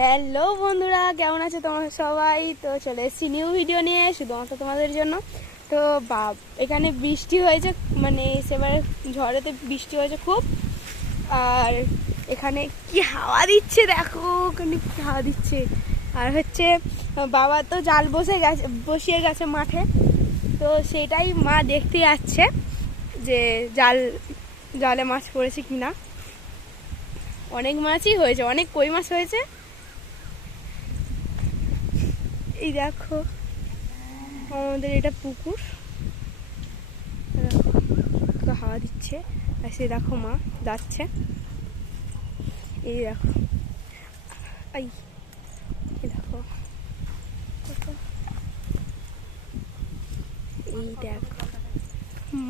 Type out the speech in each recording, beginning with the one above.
Hello বন্ধুরা, কেমন আছে তোমরা সবাই? তো চলে এসেছি নিউ ভিডিও নিয়ে শুধুমাত্র তোমাদের জন্য। তো এখানে বৃষ্টি হয়েছে, মানে সেবারে ঝড়েতে বৃষ্টি হয়েছে খুব। আর এখানে কি হাওয়া দিচ্ছে দেখো, ওখানে কি হাওয়া দিচ্ছে। আর হচ্ছে বাবা তো জাল বসিয়ে গেছে মাঠে, তো সেটাই মা দেখতে যাচ্ছে যে জালে মাছ পড়েছে কিনা। অনেক মাছই হয়েছে, অনেক কই মাছ হয়েছে। এই দেখো আমাদের এটা পুকুর, হাওয়া দিচ্ছে। আর সে দেখো মা যাচ্ছে, এই দেখো এই দেখো, এই দেখো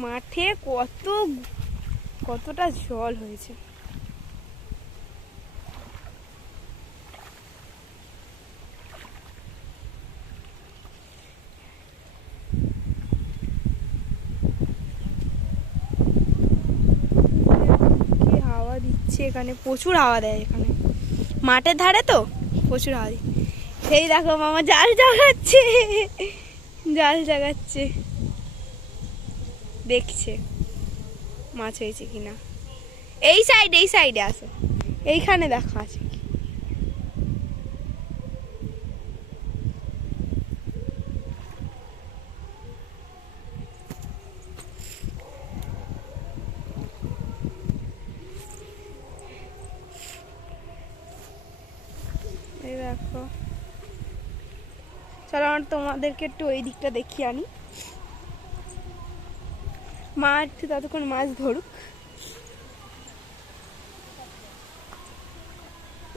মাঠে কতটা জল হয়েছে। দিচ্ছে এখানে প্রচুর হাওয়া দেয়, এখানে মাঠের ধারে তো প্রচুর হাওয়া দেয়। সেই দেখো মামা জাল জাগাচ্ছে, দেখছে মাছ হয়েছে কিনা। এই সাইডে আসো, এইখানে দেখো আছে কি। দেখো চলো আমার তোমাদেরকে একটু ওই দিকটা দেখিয়ে আনি। মা একটু ততক্ষণ মাছ ধরুক।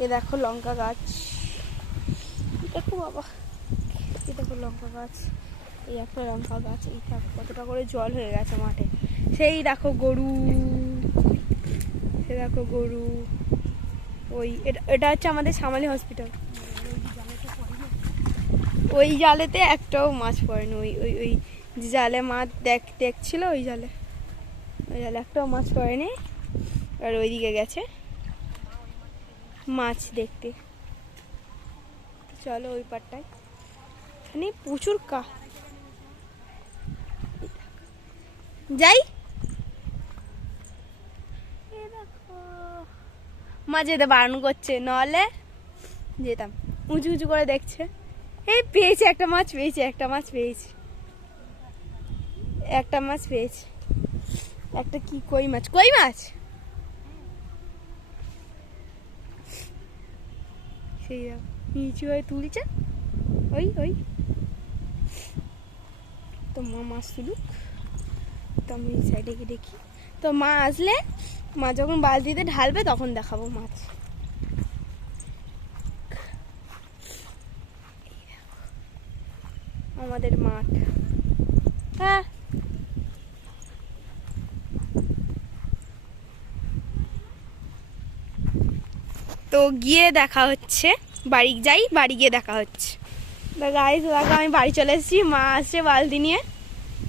এ দেখো লঙ্কা গাছ, দেখো বাবা, এ দেখো লঙ্কা গাছ, এই একটা লঙ্কা গাছ। এই কতটা করে জল হয়ে গেছে মাঠে। সেই দেখো গরু, সে দেখো গরু। ওই এটা হচ্ছে আমাদের শ্যামালি হসপিটাল। ওই জালেতে একটাও মাছ পড়েনি, ওই ওই ওই জালে মাছ দেখছিল, ওই জালে একটাও মাছ পড়েনি। আর ওইদিকে গেছে মাছ দেখতে। চলো ওই পারটায়, এখানে প্রচুর যাই। মা যেতে বারণ করছে, নাহলে যেতাম। উঁচু উঁচু করে দেখছে। এই পেয়েছে একটা মাছ, একটা মাছ পেয়েছে একটা কি কই মাছ সেই নিচু হয়ে তুলছে। ওই তো মা মাছ তুলুক, তো আমি এই সাইডে গিয়ে দেখি। তো মা আসলে, মা যখন বালতিতে ঢালবে তখন দেখাবো মাছ। আমাদের মাঠ, হ্যাঁ তো গিয়ে দেখা হচ্ছে, বাড়ি গিয়ে দেখা হচ্ছে। গাইস দেখো আমি বাড়ি চলে এসেছি, মা আসছে বালতি নিয়ে।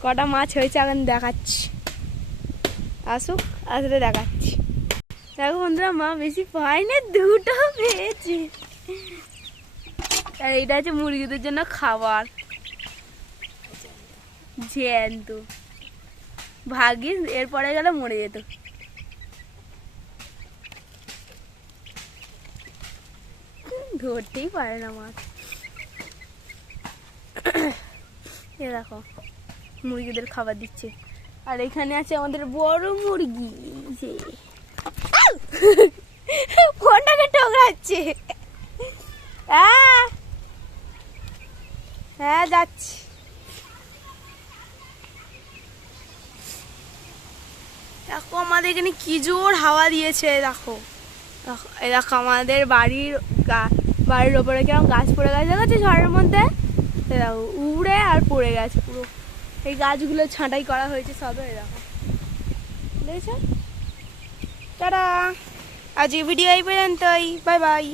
কটা মাছ হয়েছে এখন দেখাচ্ছি, আসলে দেখাচ্ছি। দেখো বন্ধুরা, মা বেশি পায়নি, দুটো পেয়েছি। আর এটা হচ্ছে মুরগিদের জন্য খাবার, জ্যান্ত। ভাগ্যিস এরপরে গেলে মরে যেত। ধরতেই পারে না মাছ। এ দেখো মুরগিদের খাবার দিচ্ছে। আর এখানে আছে আমাদের বড় মুরগি, যে ফোনটাকে ঠোকরাচ্ছে। হ্যাঁ যাচ্ছি। দেখো আমাদের এখানে কি জোর হাওয়া দিয়েছে। দেখো আমাদের বাড়ির ওপরে কেমন গাছ পড়ে গেছে, দেখো ঝড়ের মধ্যে। দেখো উড়ে আর পড়ে গেছে পুরো। এই গাছগুলো ছাঁটাই করা হয়েছে সবে, দেখো দেখেছো। টাটা, আজকে ভিডিও এই পর্যন্তই, বাই বাই।